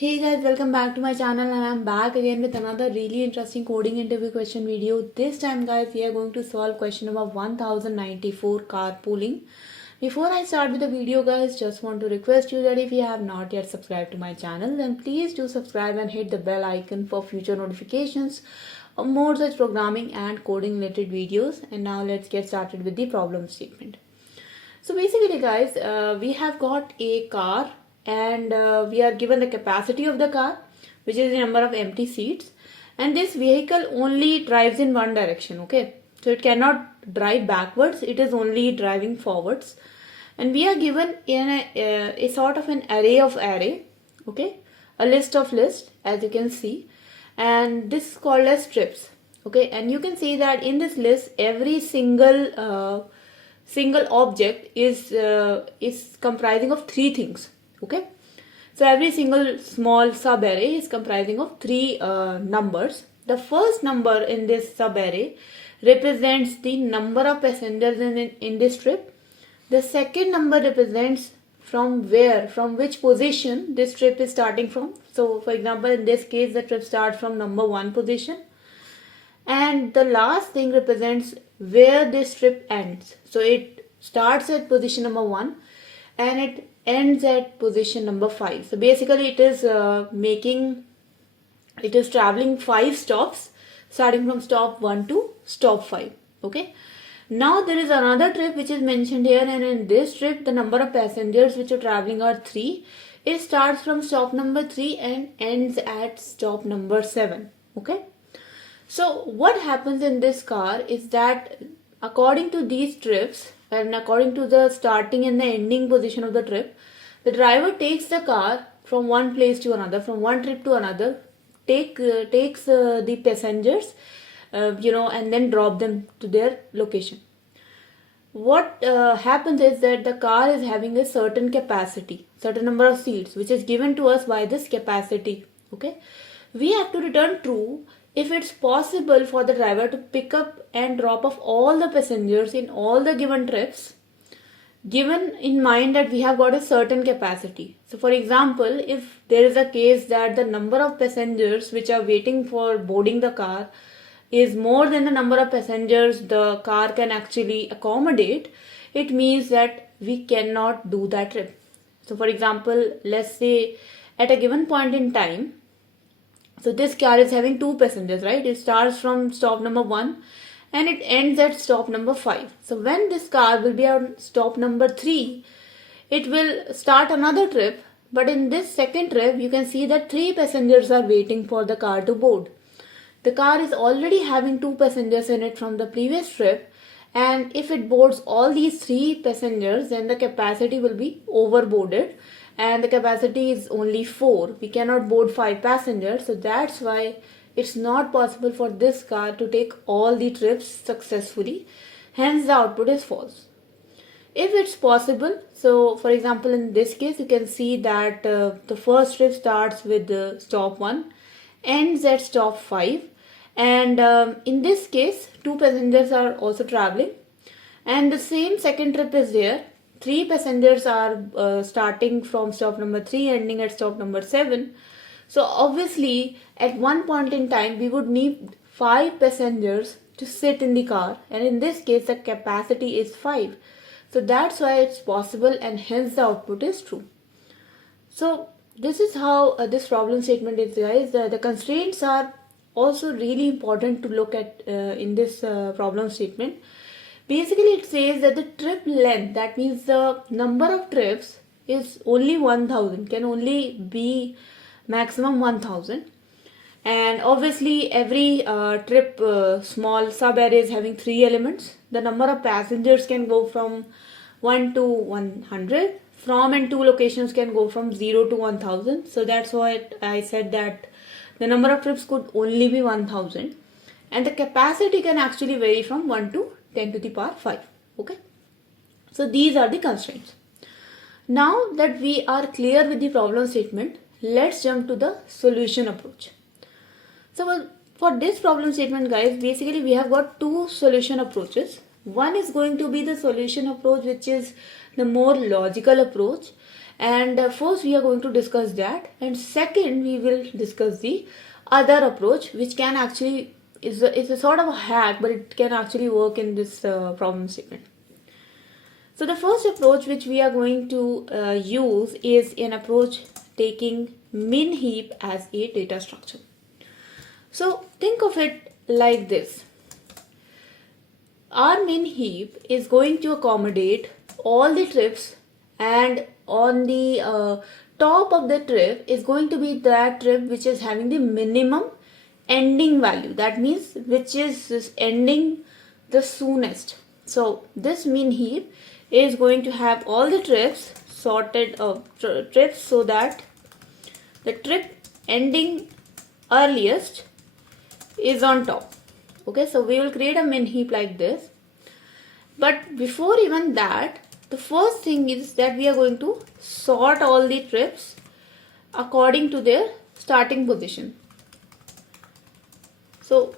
Hey guys, welcome back to my channel and I'm back again with another really interesting coding interview question video. This time guys, we are going to solve question number 1094 carpooling. Before I start with the video guys, just want to request you that if you have not yet subscribed to my channel, then please do subscribe and hit the bell icon for future notifications of more such programming and coding related videos. And now let's get started with the problem statement. So basically guys, we have got a car and we are given the capacity of the car, which is the number of empty seats, and this vehicle only drives in one direction. Okay, so it cannot drive backwards, it is only driving forwards, and we are given in a sort of an array, okay, a list of lists, as you can see, and this is called as strips. Okay, and you can see that in this list every single object is comprising of three things. Okay, so every single small sub array is comprising of three numbers. The first number in this sub array represents the number of passengers in this trip. The second number represents from which position this trip is starting from. So for example, in this case the trip starts from number 1 position, and the last thing represents where this trip ends. So it starts at position number 1 and it ends at position number 5. So basically it is traveling 5 stops starting from stop 1 to stop 5. Okay, now there is another trip which is mentioned here, and in this trip the number of passengers which are traveling are 3. It starts from stop number 3 and ends at stop number 7. Okay, so what happens in this car is that according to these trips and according to the starting and the ending position of the trip, the driver takes the car from one place to another, from one trip to another, takes the passengers, and then drop them to their location. What happens is that the car is having a certain capacity, certain number of seats, which is given to us by this capacity. Okay, we have to return true if it's possible for the driver to pick up and drop off all the passengers in all the given trips, given in mind that we have got a certain capacity. So for example, if there is a case that the number of passengers which are waiting for boarding the car is more than the number of passengers the car can actually accommodate, it means that we cannot do that trip. So for example, let's say at a given point in time, so this car is having 2 passengers, right? It starts from stop number 1 and it ends at stop number 5. So when this car will be on stop number 3, it will start another trip, but in this second trip you can see that 3 passengers are waiting for the car to board. The car is already having 2 passengers in it from the previous trip, and if it boards all these 3 passengers, then the capacity will be overboarded, and the capacity is only 4. We cannot board 5 passengers, so that's why it's not possible for this car to take all the trips successfully. Hence the output is false. If it's possible, so for example in this case you can see that the first trip starts with stop 1, ends at stop 5, and in this case 2 passengers are also traveling, and the same second trip is there. 3 passengers are starting from stop number 3, ending at stop number 7. So obviously at one point in time we would need 5 passengers to sit in the car, and in this case the capacity is 5. So that's why it's possible, and hence the output is true. So this is how this problem statement is, guys. The constraints are also really important to look at in this problem statement. Basically it says that the trip length, that means the number of trips, is only 1000, can only be maximum 1000, and obviously every trip small sub array is having 3 elements. The number of passengers can go from 1 to 100, from and to locations can go from 0 to 1000. So that's why I said that the number of trips could only be 1000, and the capacity can actually vary from 1 to 10 to the power 5. Okay, so these are the constraints. Now that we are clear with the problem statement, let's jump to the solution approach. So for this problem statement, guys, basically we have got 2 solution approaches. One is going to be the solution approach, which is the more logical approach, And first we are going to discuss that, and second we will discuss the other approach, which can actually is a sort of a hack, but it can actually work in this problem statement. So the first approach which we are going to use is an approach taking min heap as a data structure. So think of it like this. Our min heap is going to accommodate all the trips, and on the top of the trip is going to be that trip which is having the minimum ending value. That means which is ending the soonest. So this min heap is going to have all the trips sorted trips so that the trip ending earliest is on top. Okay, so we will create a min heap like this. But before even that, the first thing is that we are going to sort all the trips according to their starting position. So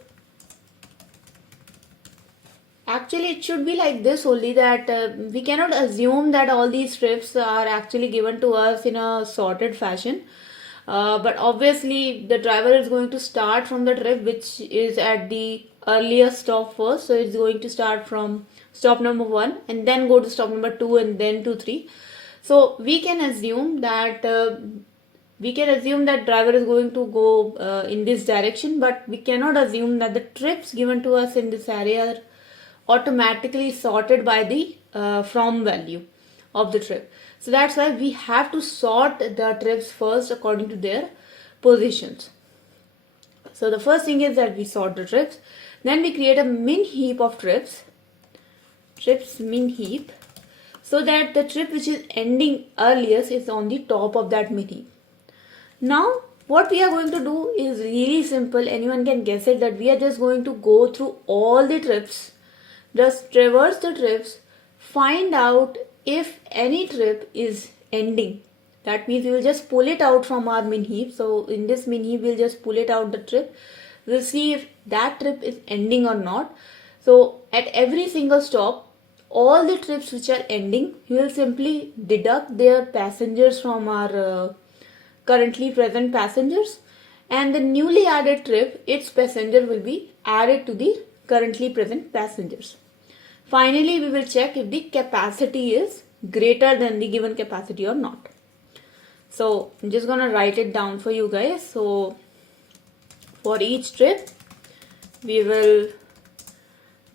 actually it should be like this only, that we cannot assume that all these trips are actually given to us in a sorted fashion. But obviously the driver is going to start from the trip which is at the earliest stop first. So it's going to start from stop number 1 and then go to stop number 2 and then to 3. So we can assume that driver is going to go in this direction, but we cannot assume that the trips given to us in this array are automatically sorted by the from value of the trip. So that's why we have to sort the trips first according to their positions. So the first thing is that we sort the trips, then we create a min heap of trips min heap, so that the trip which is ending earliest is on the top of that min heap. Now what we are going to do is really simple. Anyone can guess it, that we are just going to go through all the trips, just traverse the trips, find out if any trip is ending. That means we will just pull it out from our min heap. So in this min heap we'll just pull it out the trip. We'll see if that trip is ending or not. So at every single stop, all the trips which are ending, we will simply deduct their passengers from our currently present passengers, and the newly added trip, its passenger will be added to the currently present passengers. Finally, we will check if the capacity is greater than the given capacity or not. So I'm just gonna write it down for you guys. So for each trip, we will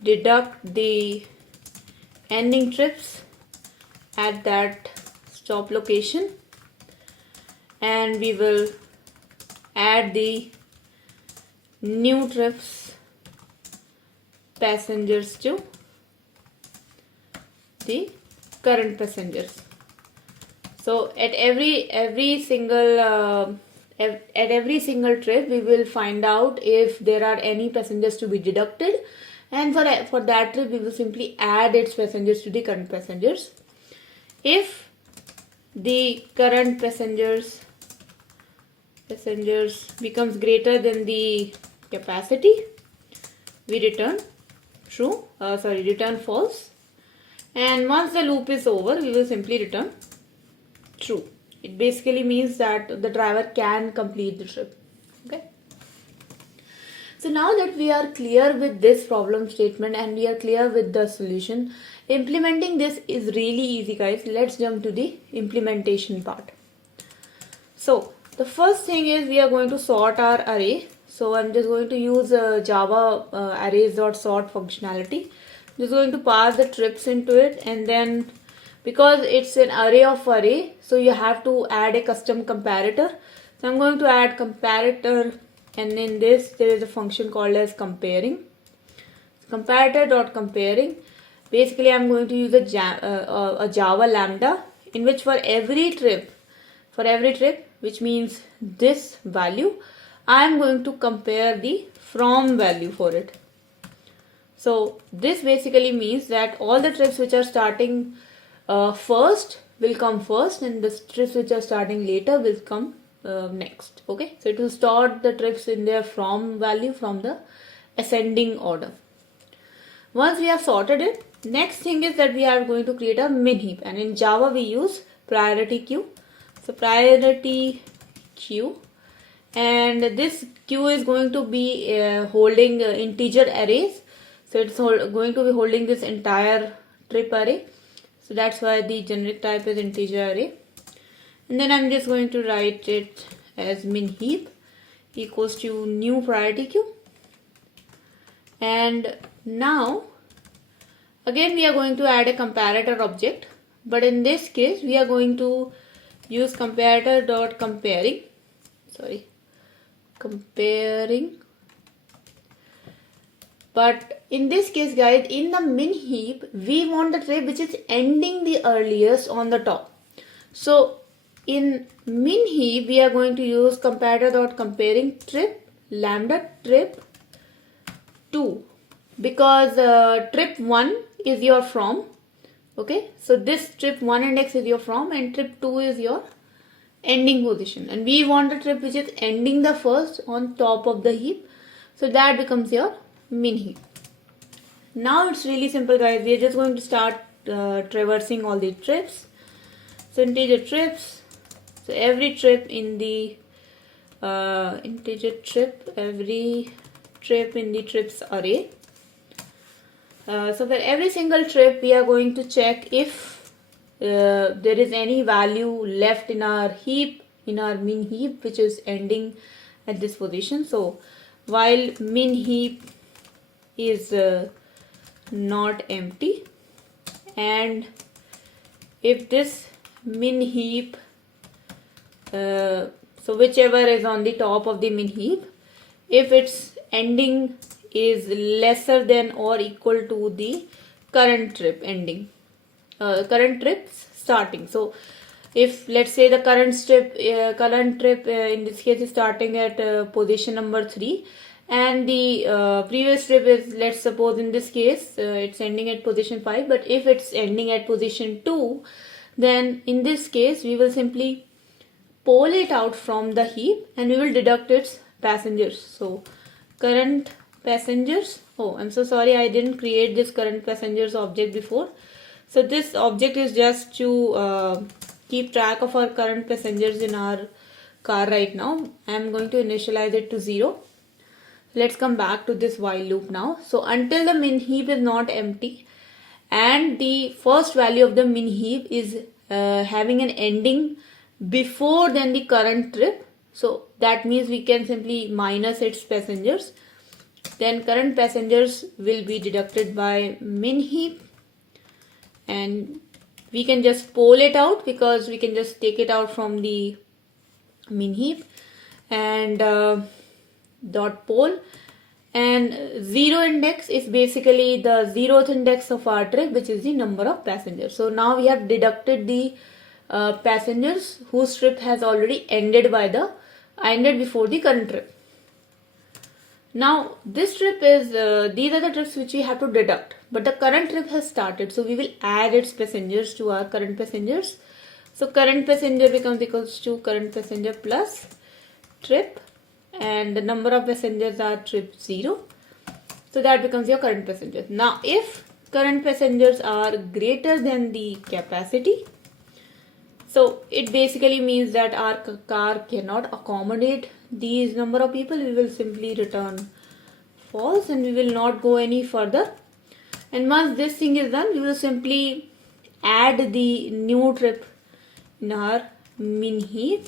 deduct the ending trips at that stop location, and we will add the new trips passengers to the current passengers. So at every single trip we will find out if there are any passengers to be deducted, and for that trip we will simply add its passengers to the current passengers. If the current passengers becomes greater than the capacity, we return false, and once the loop is over we will simply return true. It basically means that the driver can complete the trip. Okay. So now that we are clear with this problem statement and we are clear with the solution, implementing this is really easy, guys. Let's jump to the implementation part. So the first thing is we are going to sort our array. So I'm just going to use Java arrays.sort functionality. I'm just going to pass the trips into it, and then because it's an array of array, so you have to add a custom comparator. So I'm going to add comparator, and in this there is a function called as comparing. Comparator.comparing. Basically I'm going to use a Java lambda, in which for every trip which means this value, I am going to compare the from value for it. So this basically means that all the trips which are starting first will come first, and the trips which are starting later will come next. Okay, so it will sort the trips in their from value from the ascending order. Once we have sorted it, next thing is that we are going to create a min heap, and in Java we use priority queue. So priority queue, and this queue is going to be holding integer arrays. So it's going to be holding this entire trip array. So that's why the generic type is integer array. And then I'm just going to write it as min heap equals to new priority queue. And now again we are going to add a comparator object, but in this case we are going to use comparator.comparing, but in this case guys, in the min heap we want the trip which is ending the earliest on the top. So in min heap we are going to use comparator.comparing trip lambda trip 2, because trip 1 is your from. Okay, so this trip 1 index is your from and trip 2 is your ending position, and we want a trip which is ending the first on top of the heap. So that becomes your min heap. Now it's really simple guys, we are just going to start traversing all the trips. So integer trips, so every trip in the integer trip, every trip in the trips array. So for every single trip we are going to check if there is any value left in our heap, in our min heap, which is ending at this position. So while min heap is not empty, and if this min heap, so whichever is on the top of the min heap, if its ending is lesser than or equal to the current trip ending, current trip's starting. So if let's say the current trip in this case is starting at position number 3, and the previous trip is, let's suppose in this case it's ending at position 5, but if it's ending at position 2, then in this case we will simply pull it out from the heap and we will deduct its passengers. So current passengers, oh I'm so sorry, I didn't create this current passengers object before. So this object is just to keep track of our current passengers in our car right now. I'm going to initialize it to 0. Let's come back to this while loop now. So until the min heap is not empty and the first value of the min heap is having an ending before than the current trip, so that means we can simply minus its passengers. Then current passengers will be deducted by min heap, and we can just pull it out because we can just take it out from the min heap, and dot poll, and 0 index is basically the 0th index of our trip, which is the number of passengers. So now we have deducted the passengers whose trip has already ended before the current trip. Now this trip is these are the trips which we have to deduct, but the current trip has started, so we will add its passengers to our current passengers. So current passenger becomes equals to current passenger plus trip, and the number of passengers are trip 0, so that becomes your current passengers. Now if current passengers are greater than the capacity, so it basically means that our car cannot accommodate these number of people. We will simply return false and we will not go any further. And once this thing is done, we will simply add the new trip in our min heap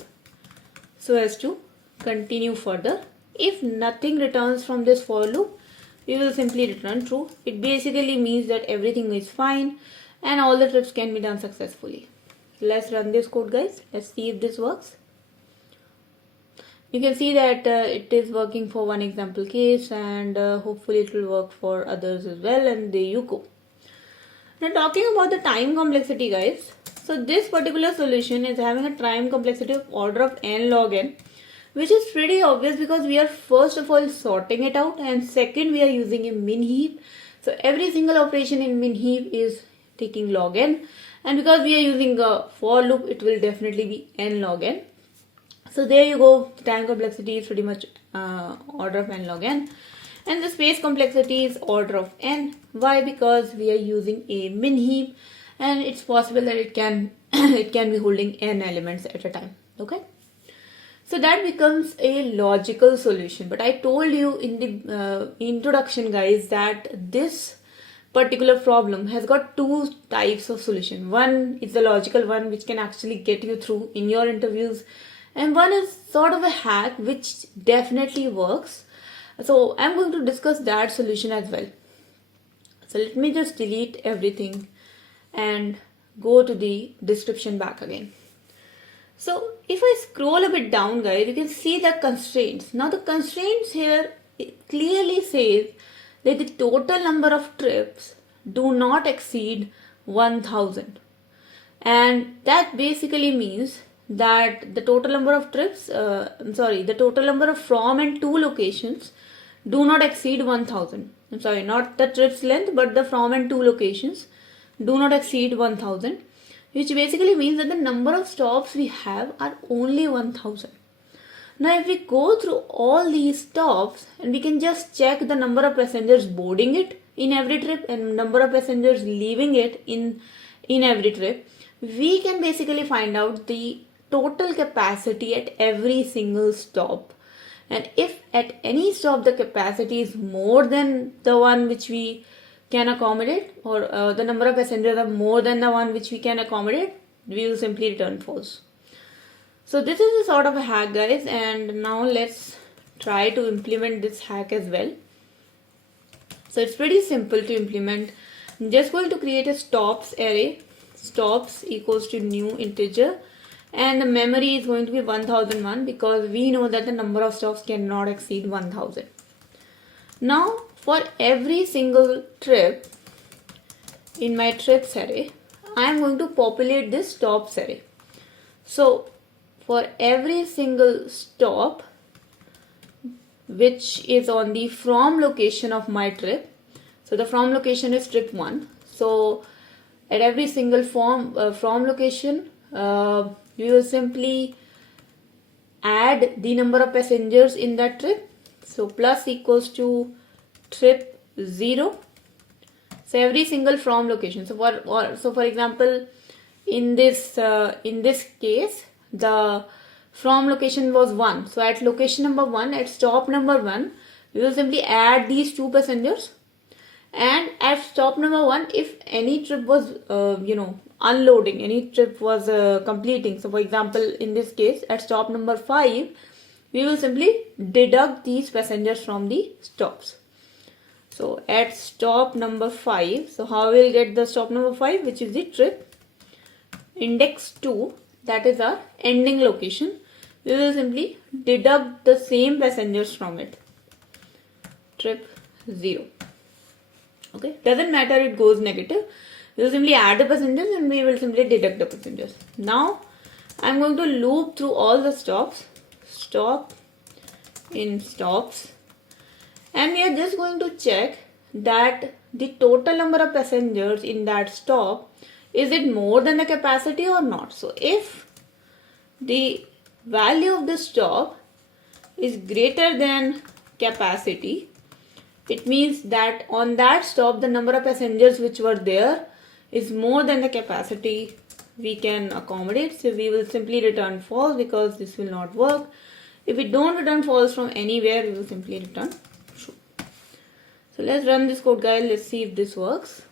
so as to continue further. If nothing returns from this for loop, we will simply return true. It basically means that everything is fine and all the trips can be done successfully. Let's run this code guys. Let's see if this works. You can see that it is working for one example case, and hopefully it will work for others as well, and there you go. Now talking about the time complexity guys. So this particular solution is having a time complexity of order of n log n, which is pretty obvious because we are first of all sorting it out, and second we are using a min heap. So every single operation in min heap is taking log n, and because we are using a for loop, it will definitely be n log n. So there you go, the time complexity is pretty much order of n log n, and the space complexity is order of n. Why? Because we are using a min heap, and it's possible that it can it can be holding n elements at a time. Okay, so that becomes a logical solution. But I told you in the introduction, guys, that this particular problem has got two types of solution. One is the logical one, which can actually get you through in your interviews, and one is sort of a hack which definitely works. So I'm going to discuss that solution as well. So let me just delete everything and go to the description back again. So if I scroll a bit down, guys, you can see the constraints. Now the constraints here, it clearly says that the total number of trips do not exceed 1000. And that basically means that the total number of trips, the total number of from and to locations do not exceed 1000. I'm sorry, not the trips length, but the from and to locations do not exceed 1000, which basically means that the number of stops we have are only 1000. Now if we go through all these stops and we can just check the number of passengers boarding it in every trip and number of passengers leaving it in every trip, we can basically find out the total capacity at every single stop. And if at any stop the capacity is more than the one which we can accommodate, or the number of passengers are more than the one which we can accommodate, we will simply return false. So this is a sort of a hack, guys, and now let's try to implement this hack as well. So it's pretty simple to implement. I'm just going to create a stops array. Stops equals to new integer, and the memory is going to be 1001 because we know that the number of stops cannot exceed 1000. Now for every single trip in my trips array, I am going to populate this stops array. So for every single stop which is on the from location of my trip, so the from location is trip 1. So at every single from location, we will simply add the number of passengers in that trip. So plus equals to trip 0. So every single from location. So for example, in this case, the from location was 1. So at location number 1, at stop number 1, we will simply add these two passengers. And at stop number 1, if any trip was unloading, any trip was completing, so for example in this case at stop number 5, we will simply deduct these passengers from the stops. So at stop number 5, so how we will get the stop number 5, which is the trip index 2, that is our ending location, we will simply deduct the same passengers from it, trip 0. Okay, doesn't matter it goes negative, we will simply add the passengers and we will simply deduct the passengers. Now I'm going to loop through all the stops, stop in stops, and we are just going to check that the total number of passengers in that stop, is it more than the capacity or not. So if the value of the stop is greater than capacity, it means that on that stop the number of passengers which were there is more than the capacity we can accommodate. So we will simply return false because this will not work. If we don't return false from anywhere, we will simply return true. So let's run this code, guys. Let's see if this works.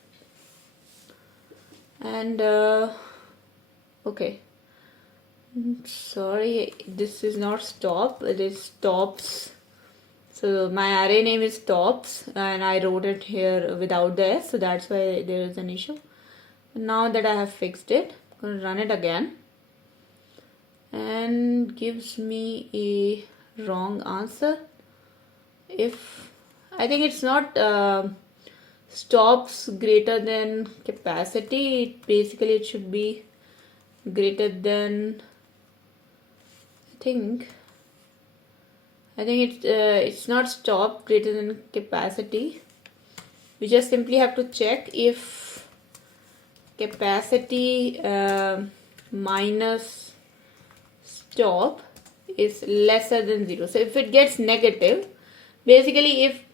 And okay, sorry, this is not stop, it is stops. So my array name is stops and I wrote it here without the s, so that's why there is an issue. Now that I have fixed it, I'm going to run it again and gives me a wrong answer. If I think it's not stops greater than capacity, basically it should be greater than, I think it's not stop greater than capacity. We just simply have to check if capacity minus stop is lesser than 0. So if it gets negative, basically if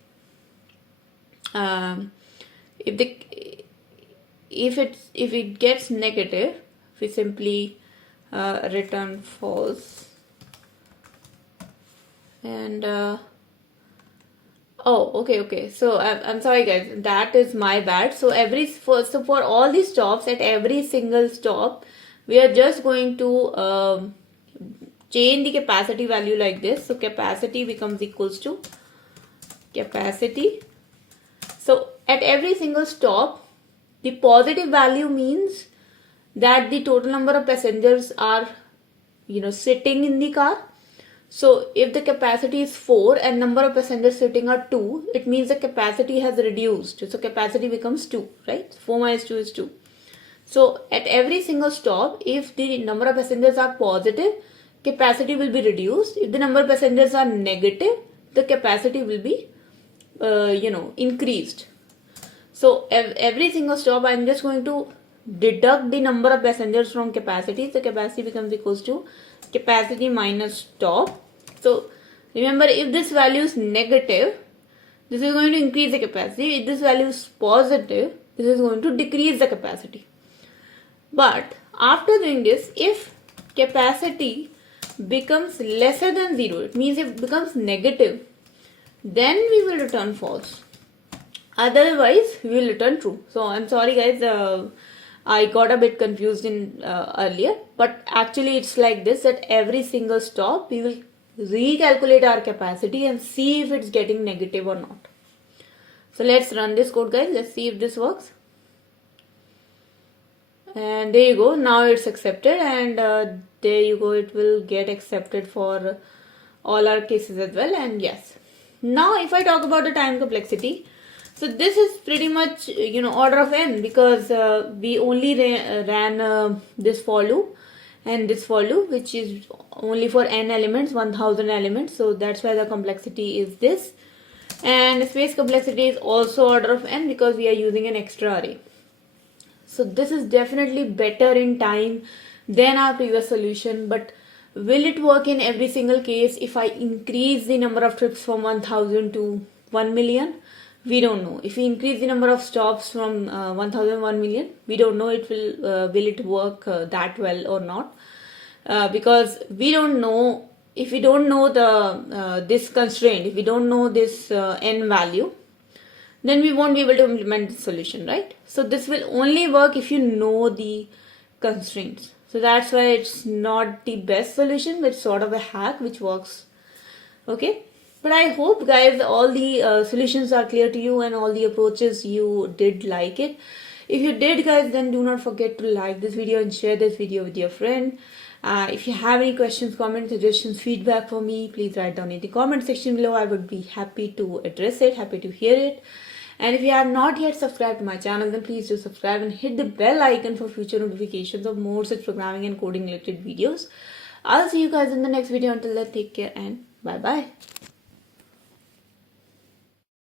it gets negative, we simply return false. And oh, okay. So I'm sorry guys, that is my bad. So for all these stops, at every single stop, we are just going to change the capacity value like this. So capacity becomes equals to capacity. So at every single stop, the positive value means that the total number of passengers are, sitting in the car. So if the capacity is 4 and number of passengers sitting are 2, it means the capacity has reduced. So capacity becomes 2, right? 4 minus 2 is 2. So at every single stop, if the number of passengers are positive, capacity will be reduced. If the number of passengers are negative, the capacity will be, increased. So every single stop, I'm just going to deduct the number of passengers from capacity. So capacity becomes equals to capacity minus stop. So remember, if this value is negative, this is going to increase the capacity. If this value is positive, this is going to decrease the capacity. But after doing this, if capacity becomes lesser than 0, it means it becomes negative, then we will return false. Otherwise, we will return true. So I'm sorry guys, I got a bit confused in earlier, but actually it's like this, that every single stop we will recalculate our capacity and see if it's getting negative or not. So let's run this code guys, let's see if this works. And there you go, now it's accepted, and there you go, it will get accepted for all our cases as well. And yes, now if I talk about the time complexity, so this is pretty much, order of n, because we only ran this for loop and this for loop, which is only for n elements, 1000 elements. So that's why the complexity is this. And space complexity is also order of n because we are using an extra array. So this is definitely better in time than our previous solution. But will it work in every single case if I increase the number of trips from 1000 to 1 million? We don't know. If we increase the number of stops from 1000 1 million, we don't know it will it work that well or not, because we don't know. If we don't know the this constraint, if we don't know this n value, then we won't be able to implement the solution, right? So this will only work if you know the constraints. So that's why it's not the best solution, but it's sort of a hack which works. Okay. But I hope guys all the solutions are clear to you and all the approaches you did like it. If you did guys, then do not forget to like this video and share this video with your friend. If you have any questions, comments, suggestions, feedback for me, please write down in the comment section below. I would be happy to address it, happy to hear it. And if you have not yet subscribed to my channel, then please do subscribe and hit the bell icon for future notifications of more such programming and coding related videos. I'll see you guys in the next video. Until then, take care and bye bye.